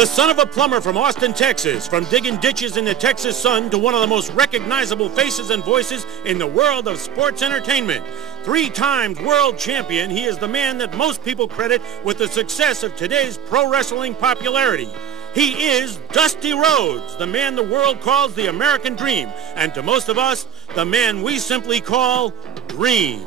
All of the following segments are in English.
The son of a plumber from Austin, Texas, from digging ditches in the Texas sun to one of the most recognizable faces and voices in the world of sports entertainment. 3 times world champion, he is the man that most people credit with the success of today's pro wrestling popularity. He is Dusty Rhodes, the man the world calls the American Dream, and to most of us, the man we simply call Dream.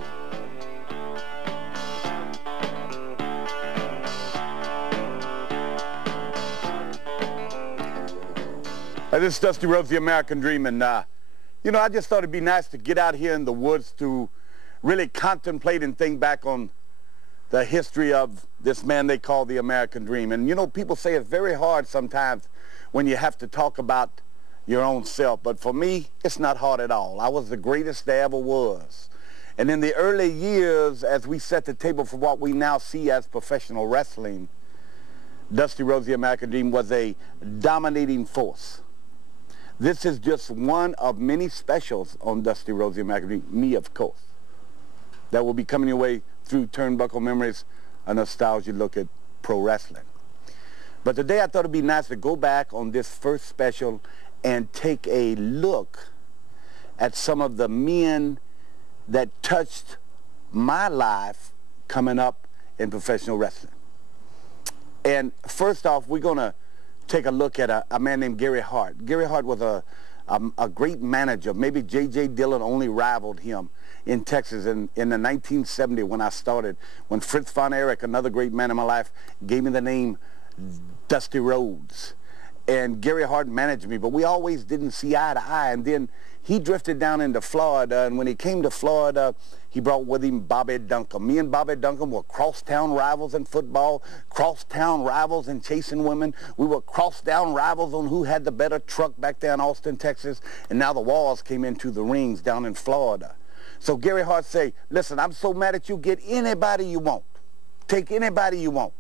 This is Dusty Rhodes, the American Dream, and I just thought it'd be nice to get out here in the woods to really contemplate and think back on the history of this man they call the American Dream. And people say it's very hard sometimes when you have to talk about your own self, but for me, it's not hard at all. I was the greatest there ever was. And in the early years, as we set the table for what we now see as professional wrestling, Dusty Rhodes, the American Dream, was a dominating force. This is just one of many specials on Dusty Rhodes, the American Dream, me, of course, that will be coming your way through Turnbuckle Memories, a nostalgia look at pro wrestling. But today I thought it'd be nice to go back on this first special and take a look at some of the men that touched my life coming up in professional wrestling. And first off, we're going to take a look at a man named Gary Hart. Gary Hart was a great manager. Maybe J.J. Dillon only rivaled him in Texas in the 1970s when I started, when Fritz von Erich, another great man in my life, gave me the name Dusty Rhodes. And Gary Hart managed me, but we always didn't see eye to eye. And then he drifted down into Florida, and when he came to Florida, he brought with him Bobby Duncombe. Me and Bobby Duncombe were crosstown rivals in football, crosstown rivals in chasing women. We were crosstown rivals on who had the better truck back there in Austin, Texas. And now the walls came into the rings down in Florida. So Gary Hart say, listen, I'm so mad at you, get anybody you want. Take anybody you want.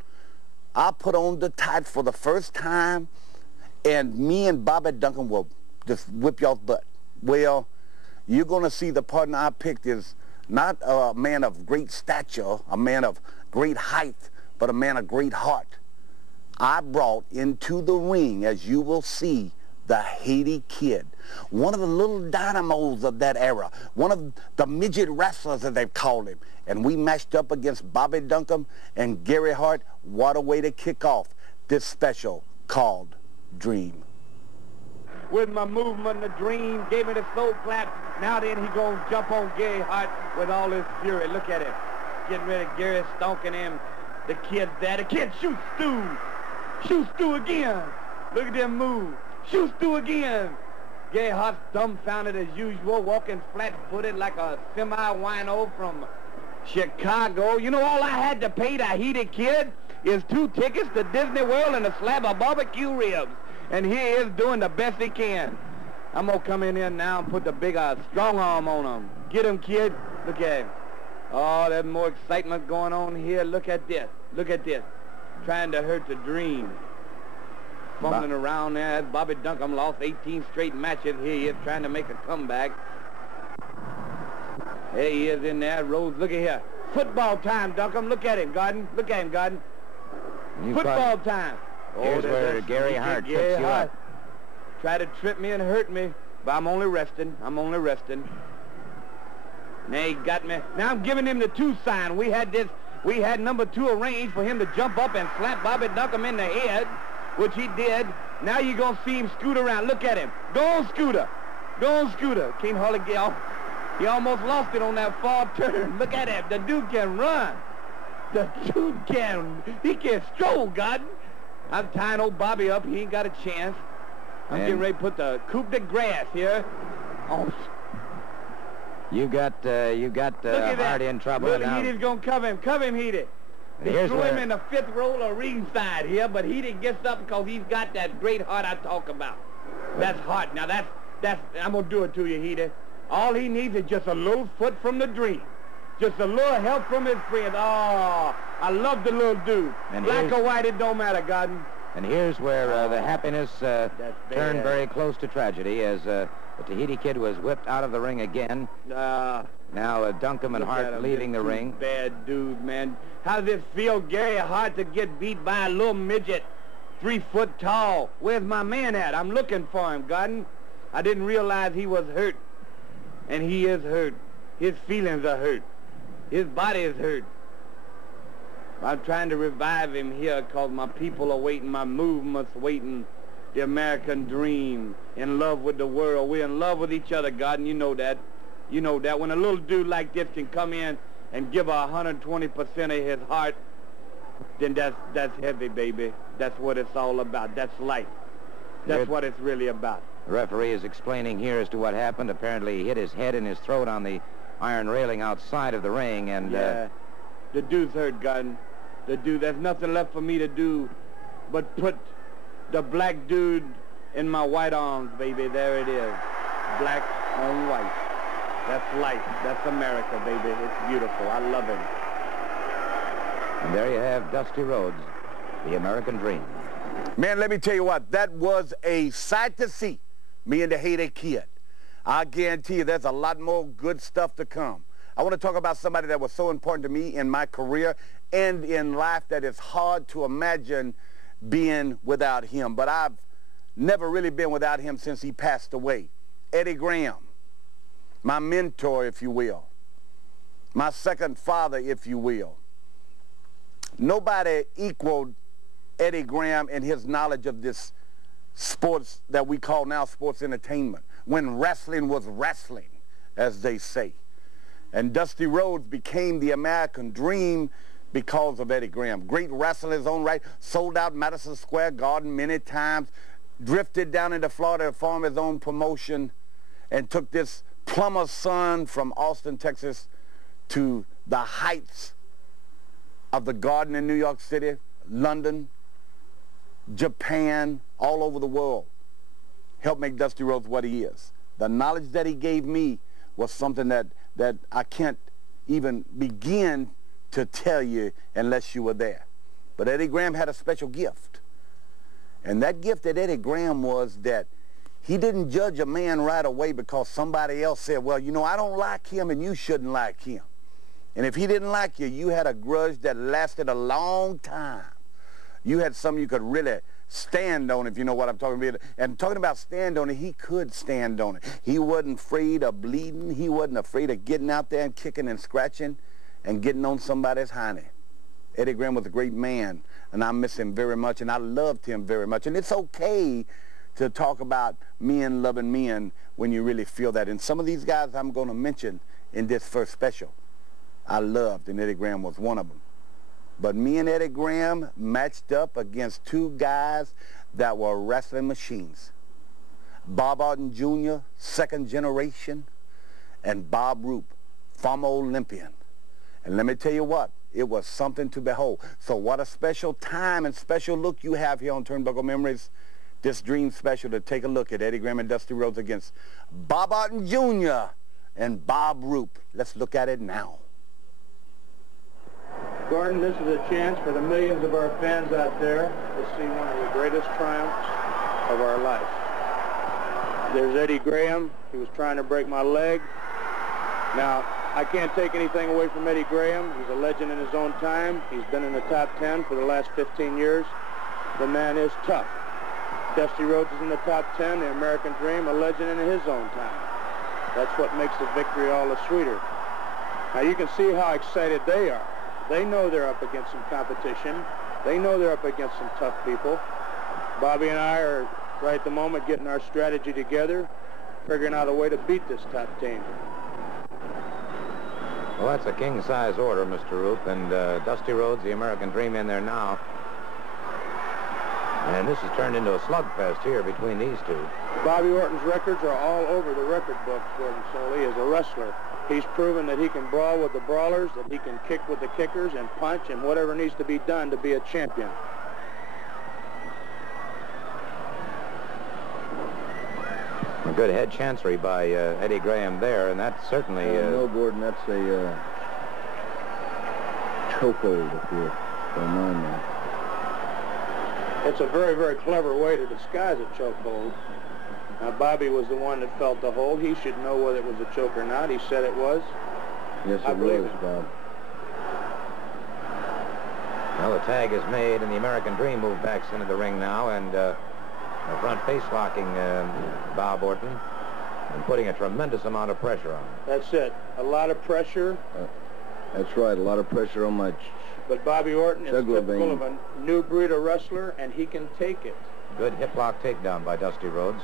I put on the tights for the first time, and me and Bobby Duncombe will just whip y'all's butt. Well, you're going to see the partner I picked is not a man of great stature, a man of great height, but a man of great heart. I brought into the ring, as you will see, the Haiti Kid, one of the little dynamos of that era, one of the midget wrestlers, as they've called him. And we matched up against Bobby Duncombe and Gary Hart. What a way to kick off this special called Dream. With my movement, the Dream gave me the soul clap. Now then, he gonna jump on Gary Hart with all his fury. Look at him, getting ready. Gary stalking him. The Kid's there. The Kid shoots Stu. Shoots Stu again. Look at them move. Shoots Stu again. Gary Hart's dumbfounded as usual, walking flat-footed like a semi-wino from Chicago. You know, all I had to pay the Haiti Kid is 2 tickets to Disney World and a slab of barbecue ribs. And he is doing the best he can. I'm going to come in here now and put the big strong arm on him. Get him, Kid. Look at him. Oh, there's more excitement going on here. Look at this. Look at this. Trying to hurt the Dream. Fumbling around there. Bobby Duncombe lost 18 straight matches. Here he is trying to make a comeback. There he is in there. Rhodes, look at here. Football time, Duncombe. Look at him, Garden. Look at him, Garden. Football time. Here's where Gary Hart trips you up. Try to trip me and hurt me, but I'm only resting. I'm only resting. Now he got me. Now I'm giving him the 2 sign. We had number 2 arranged for him to jump up and slap Bobby Duncombe in the head, which he did. Now you're going to see him scoot around. Look at him. Go on, Scooter. Go on, Scooter. Can't hardly get off. He almost lost it on that far turn. Look at him. The dude can run. The dude he can stroll, God. I'm tying old Bobby up. He ain't got a chance. I'm getting ready to put the coup de grace here. Oh. You got Hart in trouble. Look, Heaty's going to cover him. Cover him, Heaty. They threw him in the 5th row of ringside here, but Heaty gets up because he's got that great heart I talk about. That's heart. Now, that's I'm going to do it to you, Heaty. All he needs is just a little foot from the Dream. Just a little help from his friends. Oh, I love the little dude. And black or white, it don't matter, Garden. And here's where the happiness turned very close to tragedy as the Tahiti Kid was whipped out of the ring again. Now Duncombe and Hart leaving the ring. Bad dude, man. How does it feel, Gary Hart, to get beat by a little midget 3 foot tall. Where's my man at? I'm looking for him, Gordon. I didn't realize he was hurt. And he is hurt. His feelings are hurt. His body is hurt. I'm trying to revive him here because my people are waiting, my movement's waiting. The American dream, in love with the world. We're in love with each other, Gordon. You know that. You know that. When a little dude like this can come in and give 120% of his heart, then that's heavy, baby. That's what it's all about. That's life. That's what it's really about. The referee is explaining here as to what happened. Apparently he hit his head and his throat on the iron railing outside of the ring, and yeah, the dude's hurt, Gordon. The dude, there's nothing left for me to do but put the black dude in my white arms, baby. There it is. Black on white. That's life. That's America, baby. It's beautiful. I love it. And there you have Dusty Rhodes, the American dream. Man, let me tell you what, that was a sight to see, me and the Haiti Kid. I guarantee you there's a lot more good stuff to come. I want to talk about somebody that was so important to me in my career and in life that it's hard to imagine being without him. But I've never really been without him since he passed away. Eddie Graham, my mentor, if you will. My second father, if you will. Nobody equaled Eddie Graham in his knowledge of this sports that we call now sports entertainment, when wrestling was wrestling, as they say. And Dusty Rhodes became the American dream because of Eddie Graham. Great wrestler in his own right, sold out Madison Square Garden many times, drifted down into Florida to form his own promotion, and took this plumber's son from Austin, Texas, to the heights of the Garden in New York City, London, Japan, all over the world. Helped make Dusty Rhodes what he is. The knowledge that he gave me was something that I can't even begin to tell you unless you were there. But Eddie Graham had a special gift. And that gift that Eddie Graham was that he didn't judge a man right away because somebody else said, well, you know, I don't like him and you shouldn't like him. And if he didn't like you, you had a grudge that lasted a long time. You had something you could really stand on, if you know what I'm talking about. And talking about stand on it, he could stand on it. He wasn't afraid of bleeding. He wasn't afraid of getting out there and kicking and scratching and getting on somebody's hiney. Eddie Graham was a great man, and I miss him very much, and I loved him very much. And it's okay to talk about men loving men when you really feel that. And some of these guys I'm going to mention in this first special, I loved, and Eddie Graham was one of them. But me and Eddie Graham matched up against two guys that were wrestling machines. Bob Orton Jr., second generation, and Bob Roop, former Olympian. And let me tell you what, it was something to behold. So what a special time and special look you have here on Turnbuckle Memories, this dream special, to take a look at Eddie Graham and Dusty Rhodes against Bob Orton Jr. and Bob Roop. Let's look at it now. Gordon, this is a chance for the millions of our fans out there to see one of the greatest triumphs of our life. There's Eddie Graham. He was trying to break my leg. Now, I can't take anything away from Eddie Graham. He's a legend in his own time. He's been in the top 10 for the last 15 years. The man is tough. Dusty Rhodes is in the top 10, the American dream, a legend in his own time. That's what makes the victory all the sweeter. Now, you can see how excited they are. They know they're up against some competition. They know they're up against some tough people. Bobby and I are, right at the moment, getting our strategy together, figuring out a way to beat this top team. Well, that's a king-size order, Mr. Roop, and Dusty Rhodes, the American dream, in there now. And this has turned into a slugfest here between these two. Bobby Orton's records are all over the record books, Gordon Soley, as a wrestler. He's proven that he can brawl with the brawlers, that he can kick with the kickers and punch and whatever needs to be done to be a champion. A good head chancery by Eddie Graham there, and that's certainly... no, Gordon, that's a chokehold, if you don't mind that. It's a very, very clever way to disguise a chokehold. Now, Bobby was the one that felt the hold. He should know whether it was a choke or not. He said it was. Yes, I it believe was, it. Bob. Well, the tag is made, and the American Dream move backs into the ring now, and the front face locking Bob Orton and putting a tremendous amount of pressure on him. That's it. A lot of pressure. That's right. A lot of pressure on my But Bobby Orton is jugular typical vein. of a new breed of wrestler, and he can take it. Good hip lock takedown by Dusty Rhodes.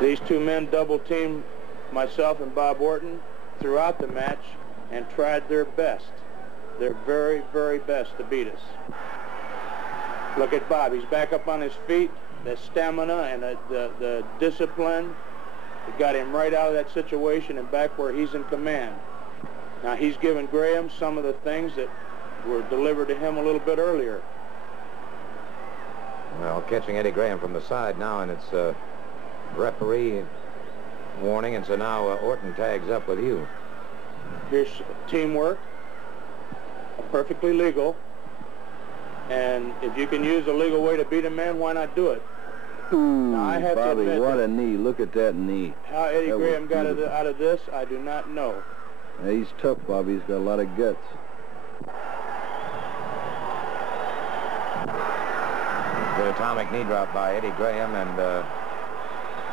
These two men double-teamed myself and Bob Orton throughout the match and tried their best, their very, very best to beat us. Look at Bob. He's back up on his feet. The stamina and the discipline got him right out of that situation and back where he's in command. Now, he's given Graham some of the things that were delivered to him a little bit earlier. Well, catching Eddie Graham from the side now, and it's referee warning, and so now Orton tags up with you. Here's teamwork, perfectly legal, and if you can use a legal way to beat a man, why not do it? Ooh, Now, I have to Bobby, admit what that- a knee. Look at that knee. How Eddie That was Graham got beautiful. out of this, I do not know. Yeah, he's tough, Bobby. He's got a lot of guts. Good atomic knee drop by Eddie Graham, and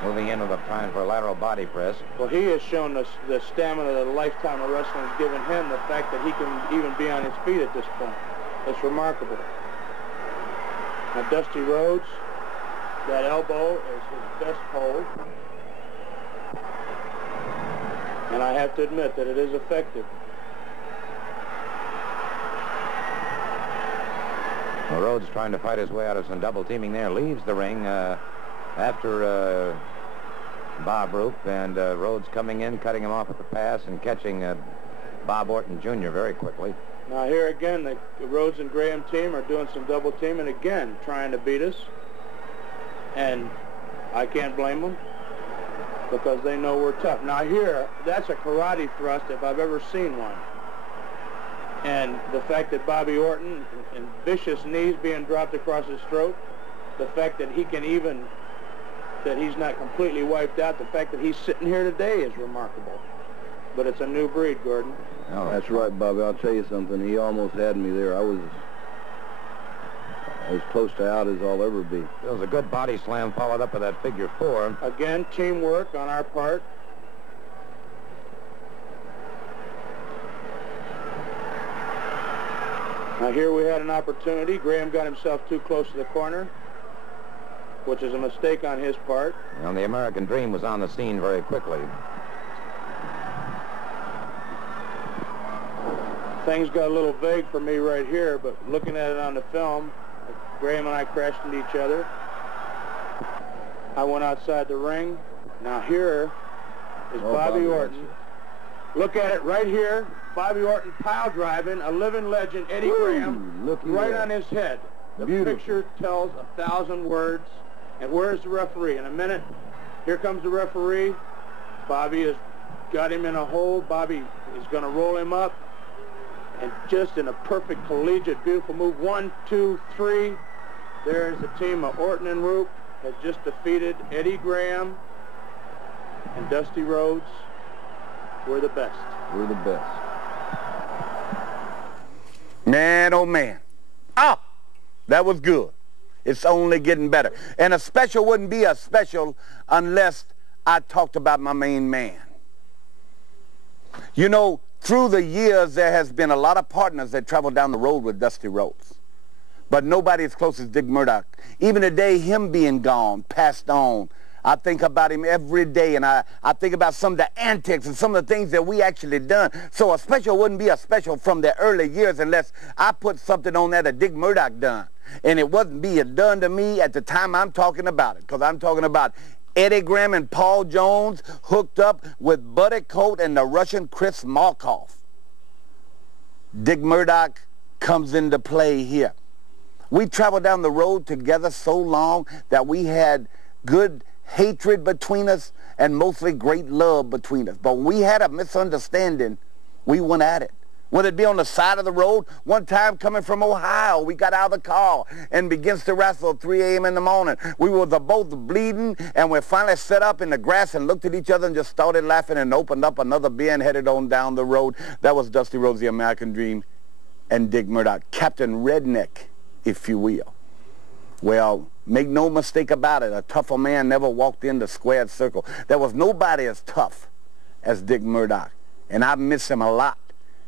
moving in with a trying for a lateral body press. Well, he has shown us the stamina that a lifetime of wrestling has given him, the fact that he can even be on his feet at this point. It's remarkable. Now, Dusty Rhodes, that elbow is his best hold. And I have to admit that it is effective. Well, Rhodes trying to fight his way out of some double teaming there, leaves the ring after Bob Roop, and Rhodes coming in, cutting him off at the pass and catching Bob Orton Jr. very quickly. Now here again, the Rhodes and Graham team are doing some double teaming again, trying to beat us. And I can't blame them because they know we're tough. Now here, that's a karate thrust if I've ever seen one. And the fact that Bobby Orton and vicious knees being dropped across his throat, the fact that he can even, that he's not completely wiped out, the fact that he's sitting here today is remarkable. But it's a new breed, Gordon. Oh, That's right, Bobby. I'll tell you something. He almost had me there. I was as close to out as I'll ever be. It was a good body slam followed up with that figure four. Again, teamwork on our part. Now here we had an opportunity. Graham got himself too close to the corner, which is a mistake on his part. And the American Dream was on the scene very quickly. Things got a little vague for me right here, but looking at it on the film, Graham and I crashed into each other. I went outside the ring. Now here is Bobby Orton. Look at it right here. Bobby Orton pile driving a living legend, Eddie Graham, looky right there. on his head. The Beautiful. picture tells 1,000 words. And where's the referee? In a minute, here comes the referee. Bobby has got him in a hold. Bobby is going to roll him up. And just in a perfect collegiate, beautiful move. 1, 2, 3. There's the team of Orton and Roop has just defeated Eddie Graham and Dusty Rhodes. We're the best. We're the best. Man, oh man. Oh, that was good. It's only getting better. And a special wouldn't be a special unless I talked about my main man. You know, through the years, there has been a lot of partners that traveled down the road with Dusty Rhodes. But nobody as close as Dick Murdoch. Even today, him being gone, passed on, I think about him every day, and I think about some of the antics and some of the things that we actually done. So a special wouldn't be a special from the early years unless I put something on there that Dick Murdoch done. And it wasn't being done to me at the time I'm talking about it, because I'm talking about Eddie Graham and Paul Jones hooked up with Buddy Colt and the Russian Chris Markov. Dick Murdoch comes into play here. We traveled down the road together so long that we had good hatred between us and mostly great love between us. But when we had a misunderstanding, we went at it. whether it be on the side of the road. One time coming from Ohio, we got out of the car and begins to wrestle at 3 a.m. in the morning. We were both bleeding, and we finally sat up in the grass and looked at each other and just started laughing and opened up another beer and headed on down the road. That was Dusty Rhodes, the American Dream, and Dick Murdoch, Captain Redneck, if you will. Well, make no mistake about it, a tougher man never walked in the squared circle. There was nobody as tough as Dick Murdoch, and I miss him a lot.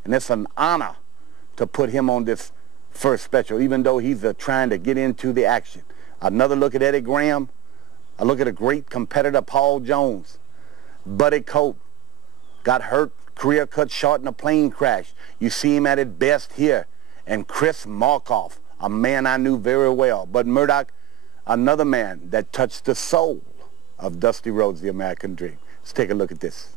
And it's an honor to put him on this first special, even though he's trying to get into the action. Another look at Eddie Graham. A look at a great competitor, Paul Jones. Buddy Cope got hurt, career cut short in a plane crash. You see him at his best here. And Chris Markoff, a man I knew very well. But Murdoch, another man that touched the soul of Dusty Rhodes, the American Dream. Let's take a look at this.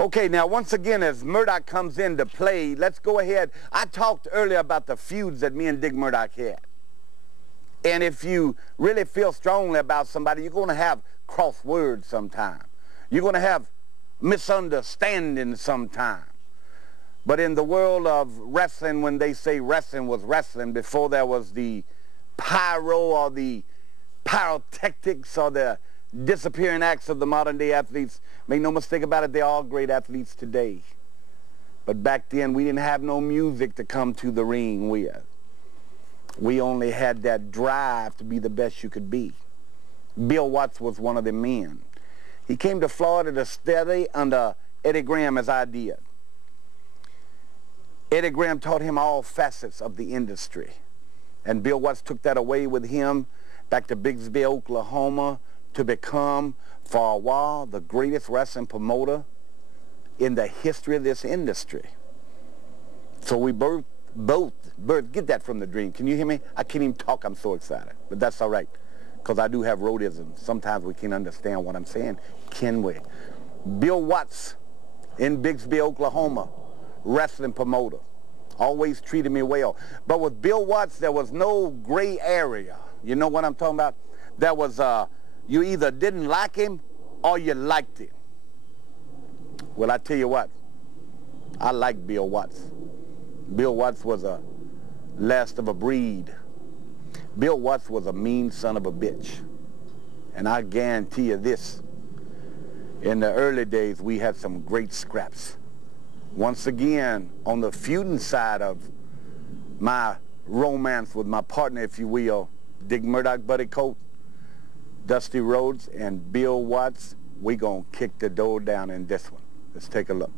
Okay, now once again, as Murdoch comes into play, let's go ahead. I talked earlier about the feuds that me and Dick Murdoch had. And if you really feel strongly about somebody, you're going to have cross words sometime. You're going to have misunderstanding sometime. But in the world of wrestling, when they say wrestling was wrestling, before there was the pyro or the pyrotechnics or the disappearing acts of the modern day athletes, make no mistake about it, they're all great athletes today. But back then, we didn't have no music to come to the ring with. We only had that drive to be the best you could be. Bill Watts was one of the men. He came to Florida to study under Eddie Graham as I did. Eddie Graham taught him all facets of the industry. And Bill Watts took that away with him back to Bixby, Oklahoma, to become, for a while, the greatest wrestling promoter in the history of this industry. So we both, get that from the dream. Can you hear me? I can't even talk, I'm so excited. But that's all right, because I do have Rhodism. Sometimes we can't understand what I'm saying, can we? Bill Watts in Bixby, Oklahoma, wrestling promoter, always treated me well. But with Bill Watts, there was no gray area. You know what I'm talking about? There was, you either didn't like him or you liked him. Well, I tell you what, I like Bill Watts. Bill Watts was a last of a breed. Bill Watts was a mean son of a bitch. And I guarantee you this, in the early days, we had some great scraps. Once again, on the feuding side of my romance with my partner, if you will, Dick Murdoch, Buddy Colt, Dusty Rhodes, and Bill Watts, we gonna kick the door down in this one. Let's take a look.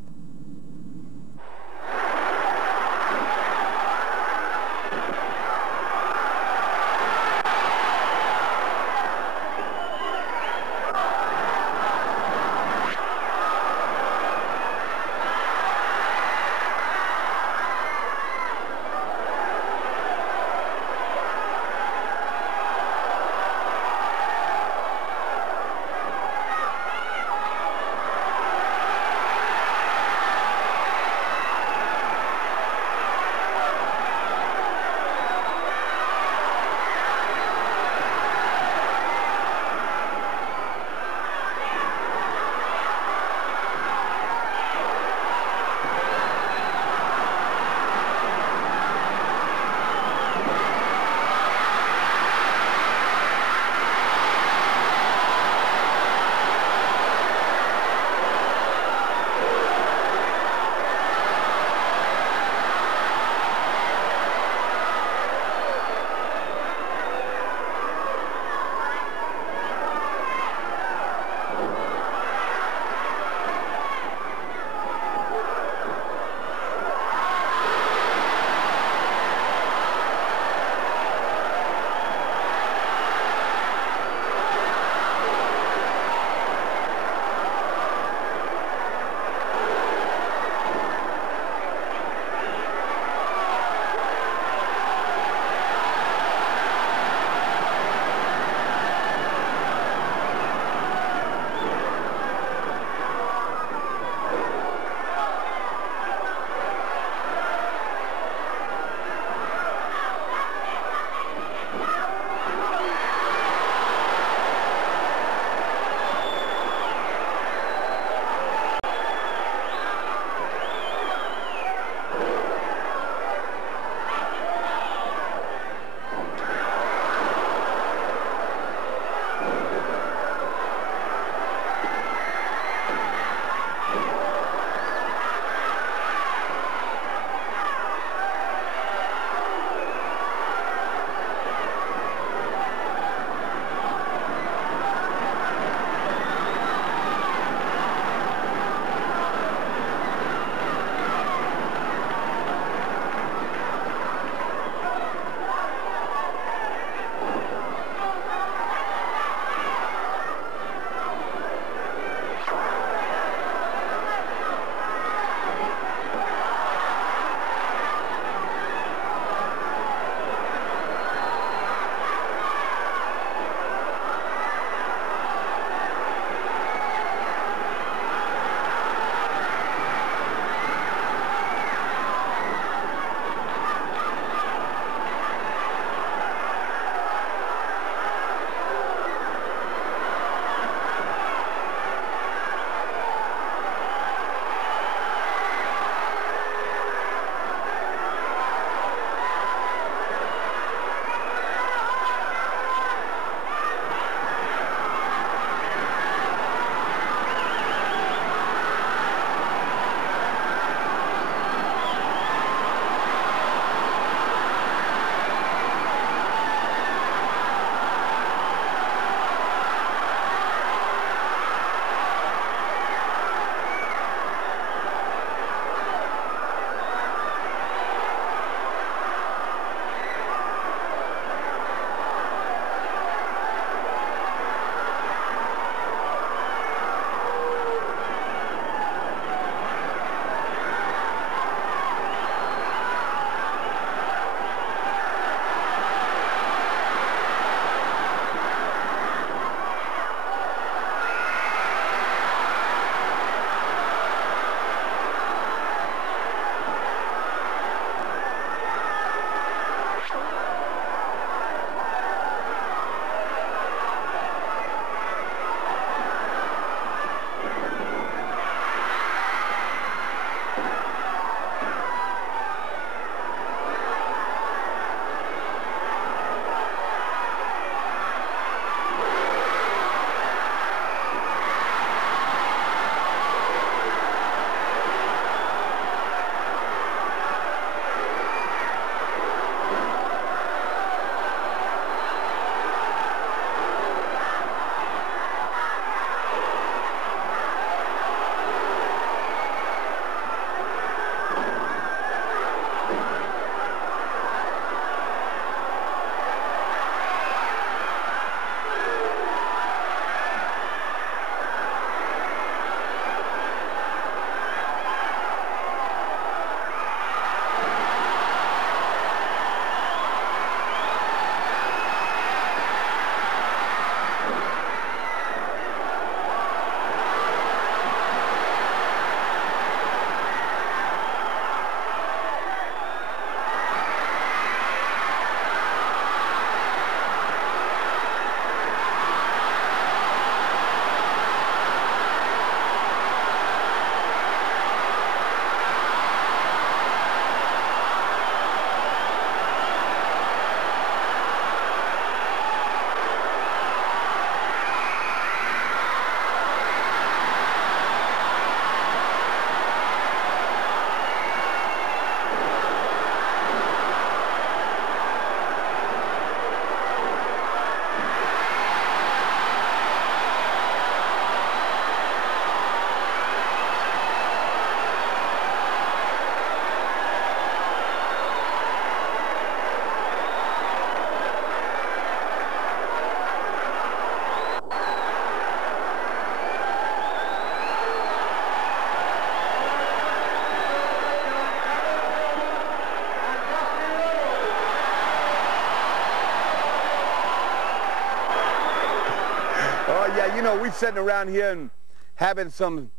you know, we sitting around here and having some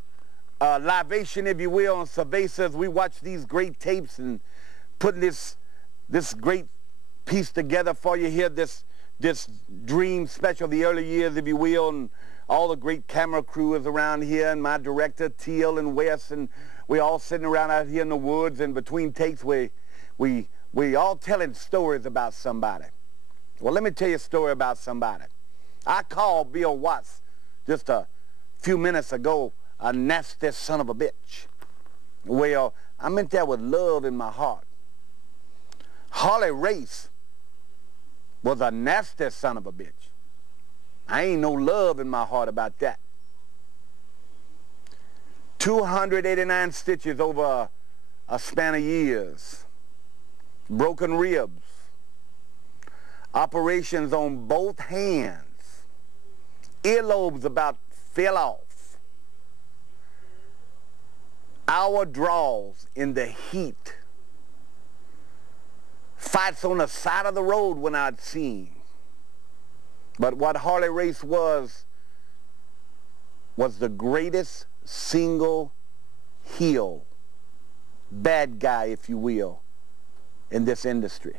libation, if you will, on cervezas. We watch these great tapes and putting this great piece together for you here, this dream special, the early years, if you will, and all the great camera crew is around here, and my director, Teal and Wes, and we all sitting around out here in the woods, and between takes, we all telling stories about somebody. Well, let me tell you a story about somebody. I called Bill Watts just a few minutes ago a nasty son of a bitch. Well, I meant that with love in my heart. Harley Race was a nasty son of a bitch. I ain't no love in my heart about that. 289 stitches over a span of years. Broken ribs. Operations on both hands. Earlobes about fell off. Hour draws in the heat. Fights on the side of the road when I'd seen. But what Harley Race was the greatest single heel, bad guy, if you will, in this industry.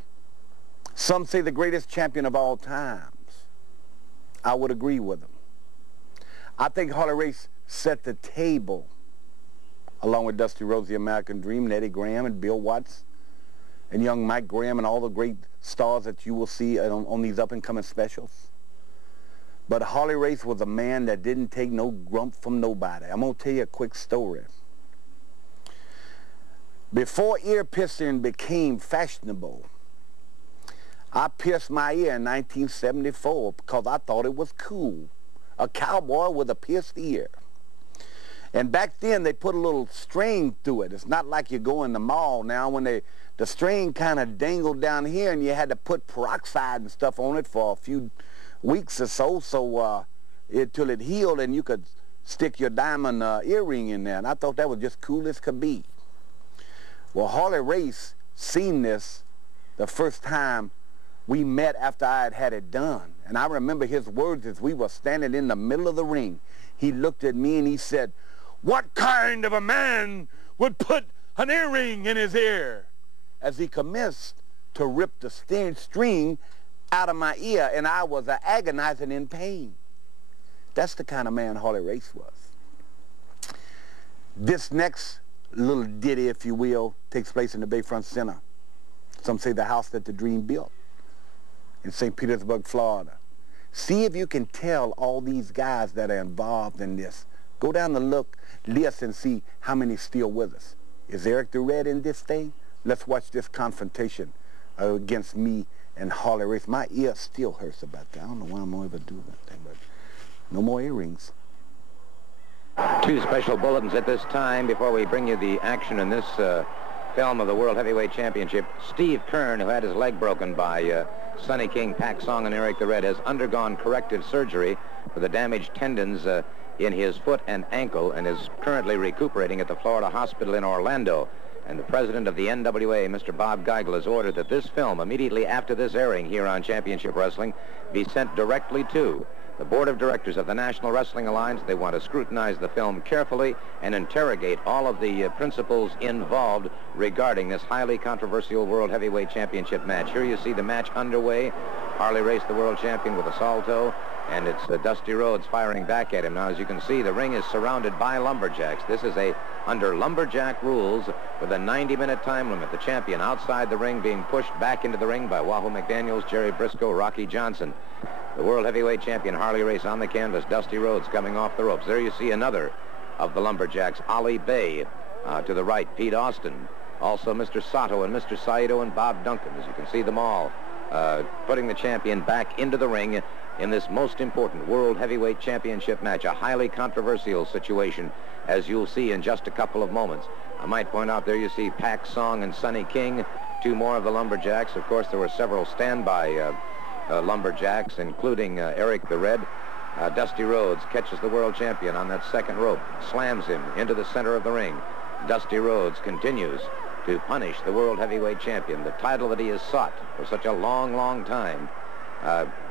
Some say the greatest champion of all times. I would agree with them. I think Harley Race set the table, along with Dusty Rhodes, the American Dream, and Eddie Graham, and Bill Watts, and young Mike Graham, and all the great stars that you will see on these up-and-coming specials. But Harley Race was a man that didn't take no grump from nobody. I'm going to tell you a quick story. Before ear piercing became fashionable, I pierced my ear in 1974 because I thought it was cool. A cowboy with a pierced ear. And back then, they put a little string through it. It's not like you go in the mall now when the string kind of dangled down here and you had to put peroxide and stuff on it for a few weeks or so till it healed and you could stick your diamond earring in there. And I thought that was just cool as could be. Well, Harley Race seen this the first time we met after I had it done. And I remember his words as we were standing in the middle of the ring. He looked at me and he said, "What kind of a man would put an earring in his ear?" As he commenced to rip the string out of my ear, and I was agonizing in pain. That's the kind of man Harley Race was. This next little ditty, if you will, takes place in the Bayfront Center. Some say the house that the Dream built in St. Petersburg, Florida. See if you can tell all these guys that are involved in this. Go down the list and see how many still with us. Is Eric the Red in this thing? Let's watch this confrontation against me and Harley Race. My ear still hurts about that. I don't know why I'm going to ever do that thing, but no more earrings. Two special bulletins at this time before we bring you the action in this film of the World Heavyweight Championship. Steve Kern, who had his leg broken by Sonny King, Pac Song, and Eric the Red, has undergone corrective surgery for the damaged tendons in his foot and ankle and is currently recuperating at the Florida Hospital in Orlando. And the president of the NWA, Mr. Bob Geigel, has ordered that this film, immediately after this airing here on Championship Wrestling, be sent directly to the board of directors of the National Wrestling Alliance. They want to scrutinize the film carefully and interrogate all of the principals involved regarding this highly controversial World Heavyweight Championship match. Here you see the match underway. Harley Race, the world champion, with a salto, and it's Dusty Rhodes firing back at him. Now, as you can see, the ring is surrounded by lumberjacks. This is under lumberjack rules with a 90-minute time limit. The champion outside the ring being pushed back into the ring by Wahoo McDaniels, Jerry Briscoe, Rocky Johnson. The World Heavyweight Champion Harley Race on the canvas, Dusty Rhodes coming off the ropes. There you see another of the lumberjacks, Ali Bay, to the right, Pete Austin. Also Mr. Sato and Mr. Saito and Bob Duncan, as you can see them all, putting the champion back into the ring in this most important World Heavyweight Championship match, a highly controversial situation, as you'll see in just a couple of moments. I might point out there you see Pac Song and Sonny King, two more of the lumberjacks. Of course, there were several standby lumberjacks, including Eric the Red. Dusty Rhodes catches the world champion on that second rope, slams him into the center of the ring. Dusty Rhodes continues to punish the World Heavyweight Champion. The title that he has sought for such a long, long time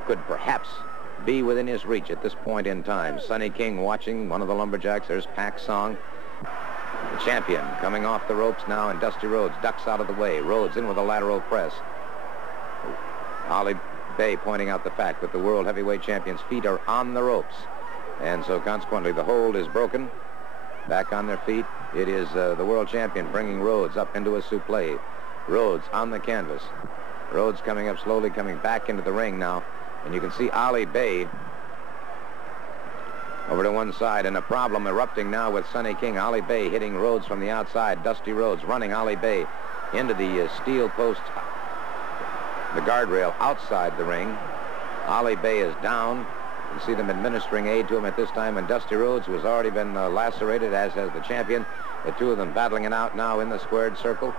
could perhaps be within his reach at this point in time. Sonny King watching one of the lumberjacks. There's Pac's song. The champion coming off the ropes now, and Dusty Rhodes ducks out of the way. Rhodes in with a lateral press. Ollie Bay pointing out the fact that the world heavyweight champion's feet are on the ropes. And so consequently the hold is broken. Back on their feet. It is the world champion bringing Rhodes up into a souffle. Rhodes on the canvas. Rhodes coming up slowly, coming back into the ring now. And you can see Ollie Bay over to one side, and a problem erupting now with Sonny King. Ollie Bay hitting Rhodes from the outside. Dusty Rhodes running Ollie Bay into the steel post, the guardrail outside the ring. Ollie Bay is down. You can see them administering aid to him at this time, and Dusty Rhodes, who has already been lacerated, as has the champion. The two of them battling it out now in the squared circle.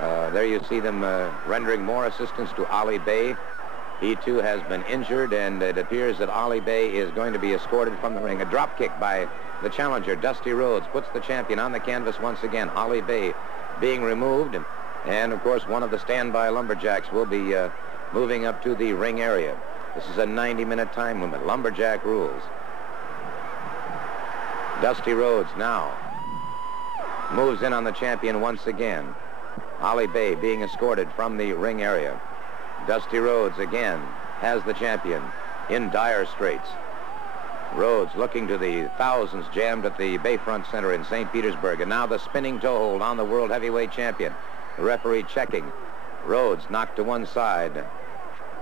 There you see them rendering more assistance to Ollie Bay. He, too, has been injured, and it appears that Ollie Bay is going to be escorted from the ring. A drop kick by the challenger, Dusty Rhodes, puts the champion on the canvas once again. Ollie Bay being removed, and, of course, one of the standby lumberjacks will be moving up to the ring area. This is a 90-minute time limit. Lumberjack rules. Dusty Rhodes now moves in on the champion once again. Ollie Bay being escorted from the ring area. Dusty Rhodes again has the champion in dire straits. Rhodes looking to the thousands jammed at the Bayfront Center in St. Petersburg. And now the spinning toe hold on the world heavyweight champion. The referee checking. Rhodes knocked to one side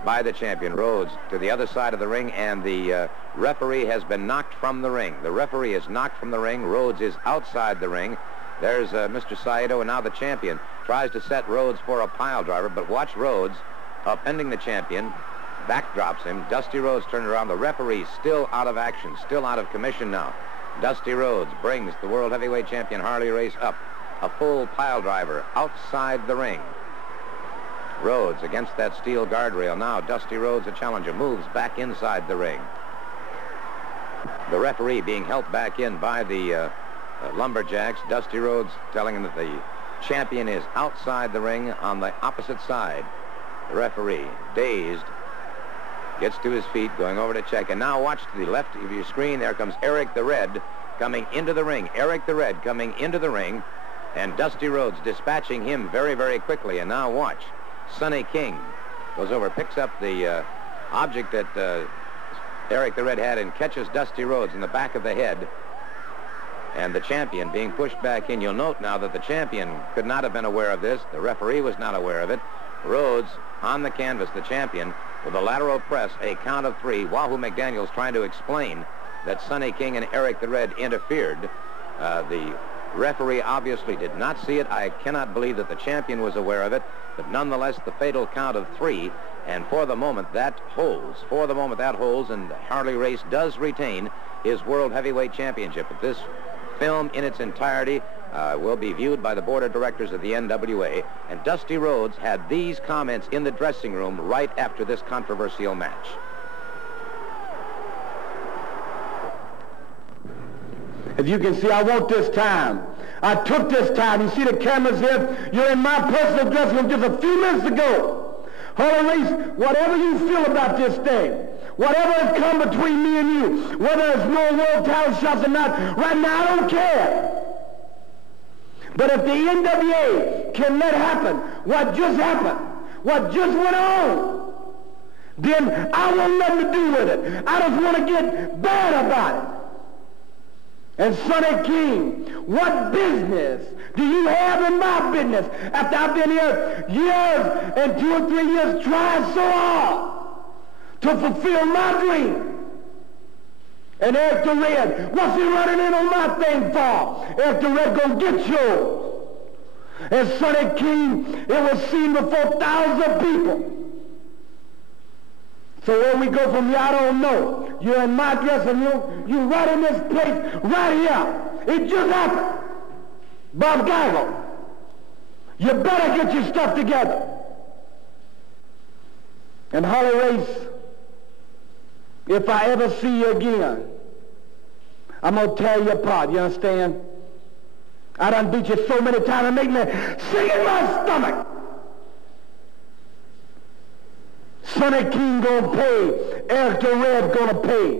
by the champion. Rhodes to the other side of the ring, and the referee has been knocked from the ring. The referee is knocked from the ring. Rhodes is outside the ring. There's Mr. Saito, and now the champion tries to set Rhodes for a pile driver, but watch Rhodes upending the champion, backdrops him. Dusty Rhodes turned around. The referee still out of action, still out of commission now. Dusty Rhodes brings the world heavyweight champion Harley Race up. A full pile driver outside the ring. Rhodes against that steel guardrail. Now Dusty Rhodes, the challenger, moves back inside the ring. The referee being helped back in by the lumberjacks. Dusty Rhodes telling him that the champion is outside the ring on the opposite side. The referee, dazed, gets to his feet, going over to check. And now watch to the left of your screen. There comes Eric the Red coming into the ring. Eric the Red coming into the ring. And Dusty Rhodes dispatching him very, very quickly. And now watch. Sonny King goes over, picks up the object that Eric the Red had, and catches Dusty Rhodes in the back of the head. And the champion being pushed back in. You'll note now that the champion could not have been aware of this. The referee was not aware of it. Rhodes on the canvas, the champion, with a lateral press, a count of 3. Wahoo McDaniel's trying to explain that Sonny King and Eric the Red interfered. The referee obviously did not see it. I cannot believe that the champion was aware of it. But nonetheless, the fatal count of 3. And for the moment, that holds. For the moment, that holds. And Harley Race does retain his World Heavyweight Championship. But this film in its entirety will be viewed by the board of directors of the NWA. And Dusty Rhodes had these comments in the dressing room right after this controversial match. As you can see, I want this time. I took this time. You see the cameras here? You're in my personal dressing room just a few minutes ago. Harley Race, whatever you feel about this thing, whatever has come between me and you, whether it's no world title shots or not, right now I don't care. But if the NWA can let happen what just happened, what just went on, then I want nothing to do with it. I just want to get bad about it. And Sonny King, what business do you have in my business after I've been here years and 2 or 3 years trying so hard to fulfill my dream? And Eric the Red, what's he running in on my thing for? Eric the Red gonna get yours. And Sonny King, it was seen before thousands of people. So where we go from here, I don't know. You're in my dressing room. You're right in this place, right here. It just happened. Bob Geigel, you better get your stuff together. And Harley Race, if I ever see you again, I'm going to tear you apart, you understand? I done beat you so many times, it make me sick in my stomach. Sonny King gonna pay. Eric the Red gonna pay.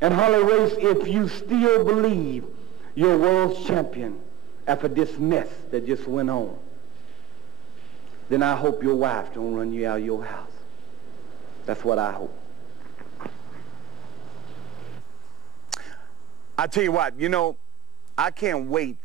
And Harley Race, if you still believe you're world's champion after this mess that just went on, then I hope your wife don't run you out of your house. That's what I hope. I tell you what, you know, I can't wait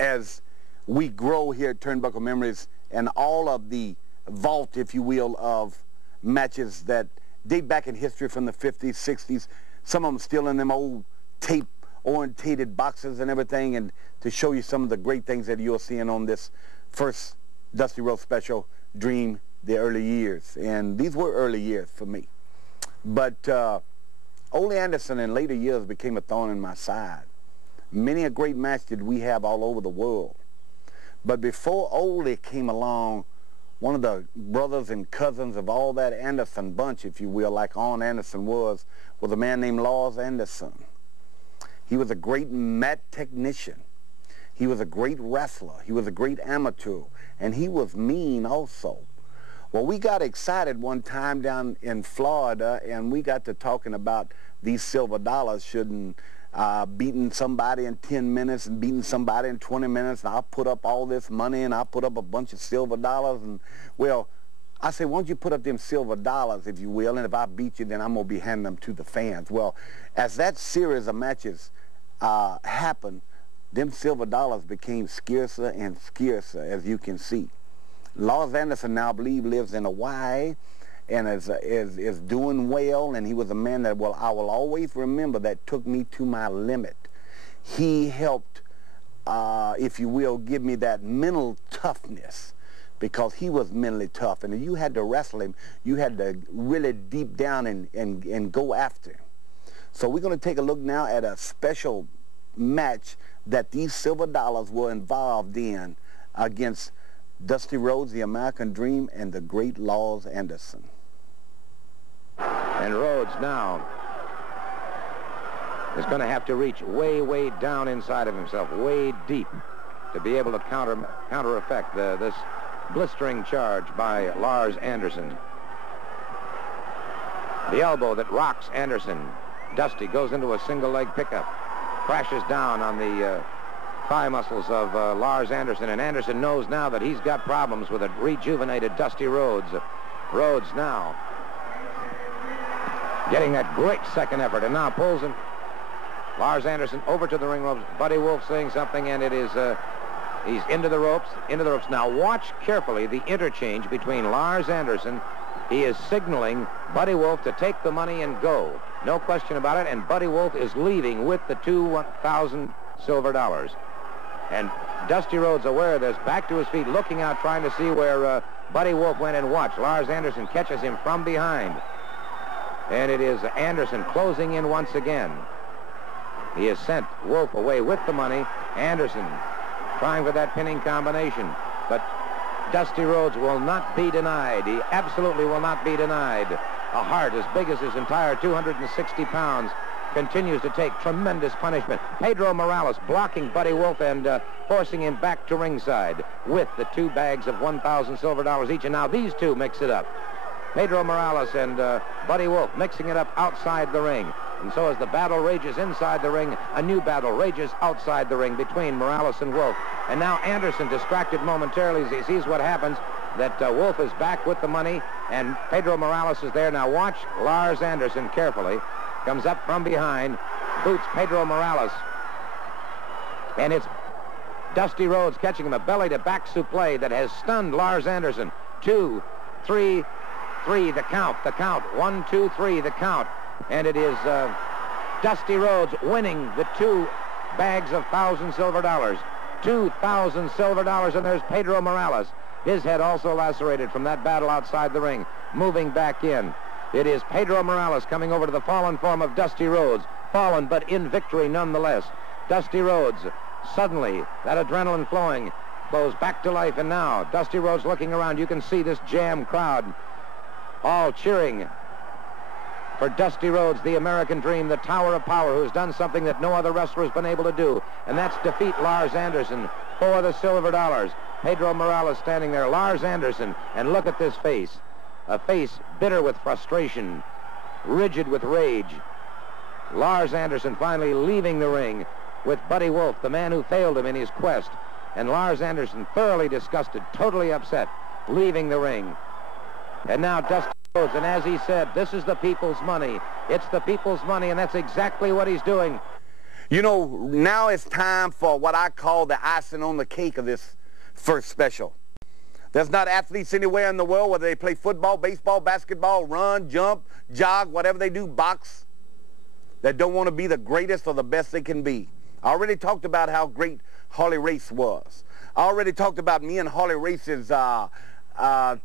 as we grow here at Turnbuckle Memories and all of the vault, if you will, of matches that date back in history from the 50s, 60s, some of them still in them old tape-orientated boxes and everything, and to show you some of the great things that you're seeing on this first Dusty Rhodes special, Dream the Early Years. And these were early years for me. But Ole Anderson in later years became a thorn in my side. Many a great match did we have all over the world. But before Ole came along, one of the brothers and cousins of all that Anderson bunch, if you will, like Arn Anderson was a man named Lars Anderson. He was a great mat technician. He was a great wrestler. He was a great amateur. And he was mean also. Well, we got excited one time down in Florida, and we got to talking about these silver dollars shouldn't beating somebody in 10 minutes and beating somebody in 20 minutes, and I'll put up all this money, and I'll put up a bunch of silver dollars. And, well, I said, why don't you put up them silver dollars, if you will, and if I beat you, then I'm going to be handing them to the fans. Well, as that series of matches happened, them silver dollars became scarcer and scarcer, as you can see. Lars Anderson now, I believe, lives in Hawaii and is doing well, and he was a man that, well, I will always remember that took me to my limit. He helped, if you will, give me that mental toughness, because he was mentally tough, and if you had to wrestle him, you had to really deep down and go after him. So we're going to take a look now at a special match that these silver dollars were involved in against Dusty Rhodes, the American Dream, and the great Lars Anderson. And Rhodes now is going to have to reach way, way down inside of himself, way deep, to be able to counter effect this blistering charge by Lars Anderson. The elbow that rocks Anderson. Dusty goes into a single leg pickup, crashes down on the thigh muscles of Lars Anderson, and Anderson knows now that he's got problems with a rejuvenated Dusty Rhodes. Rhodes now getting that great second effort, and now pulls him, Lars Anderson, over to the ring ropes. Buddy Wolf saying something, and it is he's into the ropes. Now watch carefully the interchange between Lars Anderson. He is signaling Buddy Wolf to take the money and go. No question about it, and Buddy Wolf is leaving with the 2,000 silver dollars. And Dusty Rhodes, aware of this, back to his feet, looking out, trying to see where Buddy Wolf went, and watch. Lars Anderson catches him from behind. And it is Anderson closing in once again. He has sent Wolf away with the money. Anderson trying for that pinning combination. But Dusty Rhodes will not be denied. He absolutely will not be denied. A heart as big as his entire 260 pounds continues to take tremendous punishment. Pedro Morales blocking Buddy Wolf and forcing him back to ringside with the 2 bags of 1,000 silver dollars each. And now these two mix it up. Pedro Morales and Buddy Wolf mixing it up outside the ring. And so as the battle rages inside the ring, a new battle rages outside the ring between Morales and Wolf. And now Anderson, distracted momentarily as he sees what happens, that Wolf is back with the money, and Pedro Morales is there. Now watch Lars Anderson carefully. Comes up from behind, boots Pedro Morales. And it's Dusty Rhodes catching him, a belly-to-back suplex that has stunned Lars Anderson. 2, 3, 3, the count. 1, 2, 3, the count. And it is Dusty Rhodes winning the 2 bags of 1,000 silver dollars. 2,000 silver dollars, and there's Pedro Morales. His head also lacerated from that battle outside the ring, moving back in. It is Pedro Morales coming over to the fallen form of Dusty Rhodes. Fallen, but in victory nonetheless. Dusty Rhodes, suddenly, that adrenaline flowing, goes back to life, and now Dusty Rhodes looking around. You can see this jam crowd all cheering for Dusty Rhodes, the American Dream, the Tower of Power, who's done something that no other wrestler has been able to do, and that's defeat Lars Anderson for the silver dollars. Pedro Morales standing there, Lars Anderson, and look at this face. a face bitter with frustration, rigid with rage. Lars Anderson finally leaving the ring with Buddy Wolf, the man who failed him in his quest. And Lars Anderson, thoroughly disgusted, totally upset, leaving the ring. And now Dusty Rhodes, and as he said, this is the people's money. It's the people's money, and that's exactly what he's doing. You know, now it's time for what I call the icing on the cake of this first special. There's not athletes anywhere in the world, whether they play football, baseball, basketball, run, jump, jog, whatever they do, box, that don't want to be the greatest or the best they can be. I already talked about how great Harley Race was. I already talked about me and Harley Race's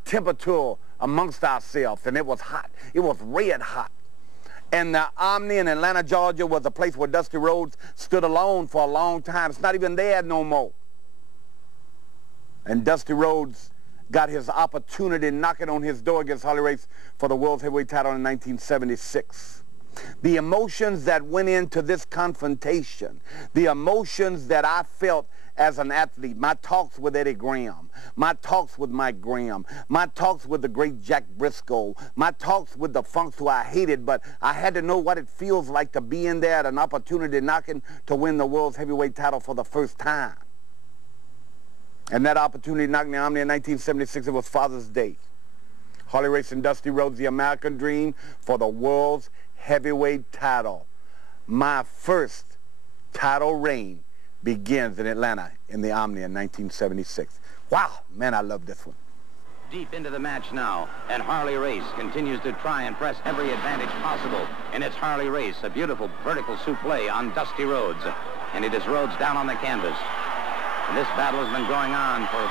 temperature amongst ourselves, and it was hot. It was red hot. And the Omni in Atlanta, Georgia was a place where Dusty Rhodes stood alone for a long time. It's not even there no more. And Dusty Rhodes got his opportunity knocking on his door against Harley Race for the World Heavyweight title in 1976. The emotions that went into this confrontation, the emotions that I felt as an athlete, my talks with Eddie Graham, my talks with Mike Graham, my talks with the great Jack Briscoe, my talks with the Funks who I hated, but I had to know what it feels like to be in there at an opportunity knocking to win the World's Heavyweight title for the first time. And that opportunity knocked me Omni in 1976. It was Father's Day. Harley Race and Dusty Rhodes, the American Dream for the World's Heavyweight title. My first title reign begins in Atlanta in the Omni in 1976. Wow, man, I love this one. Deep into the match now, and Harley Race continues to try and press every advantage possible. And it's Harley Race, a beautiful vertical souffle on Dusty Rhodes. And it is Rhodes down on the canvas. And this battle has been going on for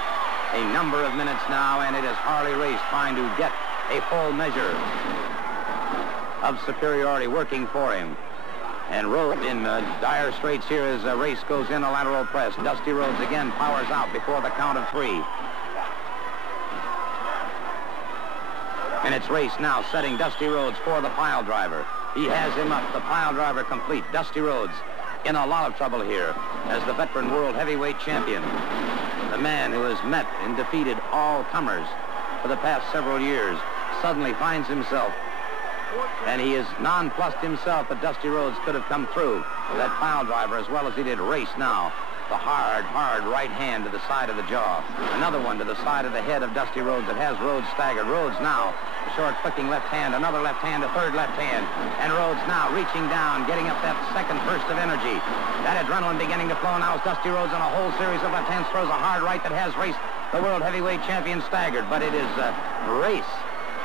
a number of minutes now, and it is Harley Race trying to get a full measure of superiority working for him. And Rhodes in dire straits here as Race goes in a lateral press. Dusty Rhodes again powers out before the count of 3. And it's Race now setting Dusty Rhodes for the pile driver. He has him up, the pile driver complete. Dusty Rhodes in a lot of trouble here as the veteran world heavyweight champion. The man who has met and defeated all comers for the past several years suddenly finds himself, and he is nonplussed himself that Dusty Rhodes could have come through with that pile driver as well as he did. Race now. The hard right hand to the side of the jaw. Another one to the side of the head of Dusty Rhodes that has Rhodes staggered. Rhodes now, a short flicking left hand, another left hand, a third left hand. And Rhodes now reaching down, getting up that second burst of energy. That adrenaline beginning to flow now as Dusty Rhodes on a whole series of left hands throws a hard right that has Race, the world heavyweight champion, staggered. But it is Race.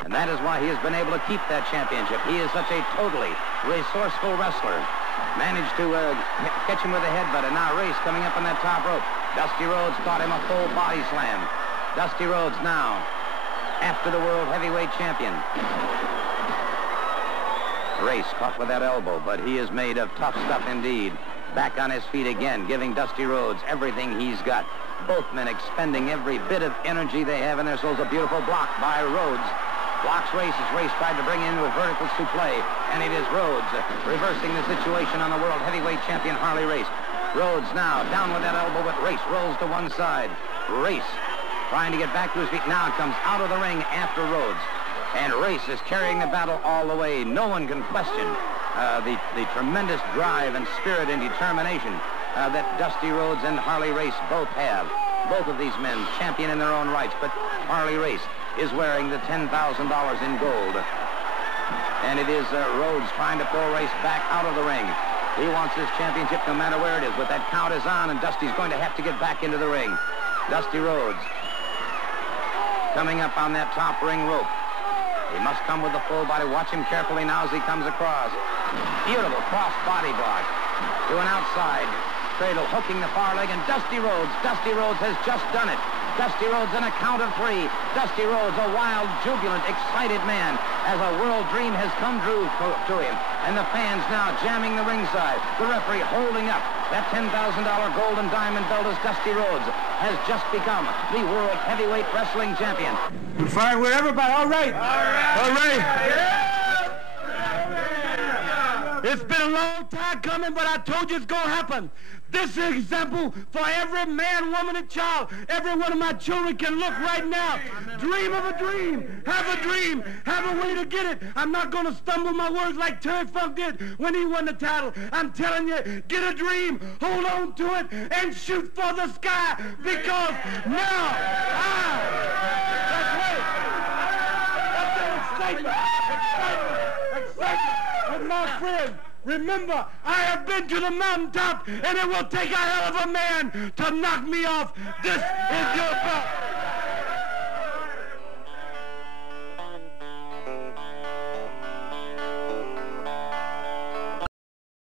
And that is why he has been able to keep that championship. He is such a totally resourceful wrestler. Managed to catch him with a headbutt, and now Race coming up on that top rope. Dusty Rhodes caught him a full body slam. Dusty Rhodes now after the world heavyweight champion. Race caught with that elbow, but he is made of tough stuff indeed. Back on his feet again, giving Dusty Rhodes everything he's got. Both men expending every bit of energy they have in their souls. A beautiful block by Rhodes. Blocks Race as Race tried to bring into a vertical souffle, and it is Rhodes reversing the situation on the world heavyweight champion Harley Race. Rhodes now down with that elbow, but Race rolls to one side. Race trying to get back to his feet. Now comes out of the ring after Rhodes, and Race is carrying the battle all the way. No one can question the tremendous drive and spirit and determination that Dusty Rhodes and Harley Race both have. Both of these men champion in their own rights, but Harley Race is wearing the $10,000 in gold. And it is Rhodes trying to pull Race back out of the ring. He wants his championship no matter where it is, but that count is on, and Dusty's going to have to get back into the ring. Dusty Rhodes coming up on that top ring rope. He must come with the full body. Watch him carefully now as he comes across. Beautiful cross body block to an outside cradle, hooking the far leg, and Dusty Rhodes has just done it. Dusty Rhodes in a count of 3. Dusty Rhodes, a wild, jubilant, excited man as a world dream has come true to him. And the fans now jamming the ringside. The referee holding up that $10,000 gold and diamond belt as Dusty Rhodes has just become the world heavyweight wrestling champion. We're fine with everybody. All right. All right. All right. Yeah. It's been a long time coming, but I told you it's going to happen. This is an example for every man, woman, and child. Every one of my children can look right now. Dream of a dream. Have a dream. Have a way to get it. I'm not going to stumble my words like Terry Funk did when he won the title. I'm telling you, get a dream, hold on to it, and shoot for the sky, because now, that's right. Excitement with my friends. Remember, I have been to the mountaintop, and it will take a hell of a man to knock me off. This is your belt.